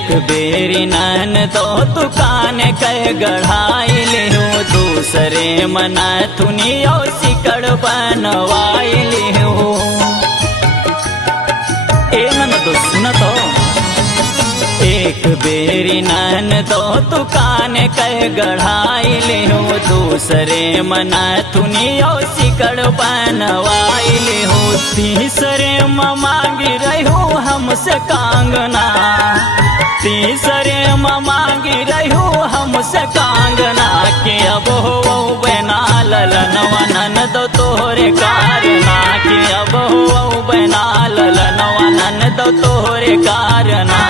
एक बेरी नन तो दुकान कह गढ़ाई लिहू दूसरे मना थुनियो सिकड़ बनवाई लिहू। ए नन तो सुन तो एक बेरी नन तो दुकान कह गढ़ाई लिहू दूसरे मना थुनियो सिकड़ बनवाई लिहू। तीसरे मांगी रहू हमसे कांगना तीसरे मांगी रहू हमसे कांगना के अब हो बना ललनवा नन दो तोहरे कारना के अब हो बना ललनवा नन दो तोहरे कारना।